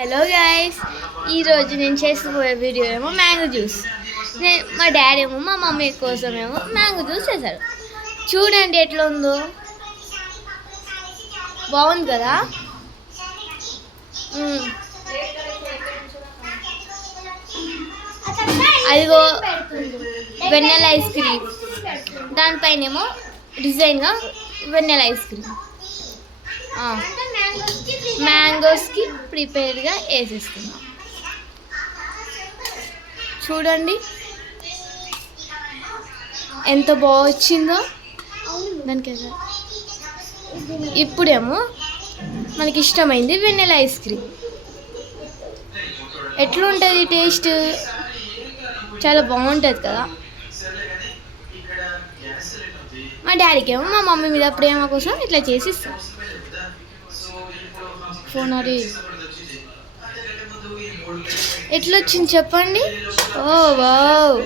Hello guys, ఈరోజు నేను చేసుకోబోయే వీడియో ఏమో మ్యాంగో జ్యూస్. మా డాడీ ఏమో మా మమ్మీ కోసం ఏమో మ్యాంగో జ్యూస్ చేశారు. చూడండి ఎట్లా ఉందో, బాగుంది కదా. అదిగో వెన్నెల ఐస్ క్రీమ్, దానిపైన ఏమో డిజైన్గా వెన్నెల ఐస్ క్రీమ్ మ్యాంగోస్కి ప్రిపేర్గా వేసేస్తున్నాం. చూడండి ఎంత బాగా వచ్చిందో దానికి. ఇప్పుడేమో మనకి ఇష్టమైంది వెన్నెల ఐస్ క్రీమ్. ఎట్లుంటుంది టేస్ట్? చాలా బాగుంటుంది కదా. మా డాడీకి ఏమో మా మమ్మీ మీద ప్రేమ కోసం ఇట్లా చేసి ఇస్తాం. ఫోన్ అది ఎట్లా వచ్చింది చెప్పండి. ఓ వావ్,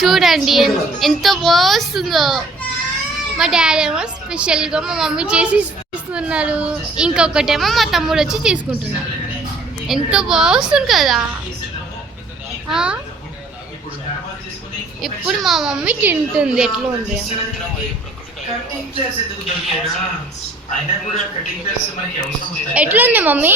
చూడండి ఎంత బాగుందో. మా డాడీ ఏమో స్పెషల్గా మా మమ్మీ చేసి ఇస్తున్నారు, ఇంకొకటేమో మా తమ్ముడు వచ్చి తీసుకుంటున్నారు. ఎంత బాగుంది కదా. ఇప్పుడు మా మమ్మీ తింటుంది ఎట్లా ఉంది. ఎట్లా ఉంది మమ్మీ?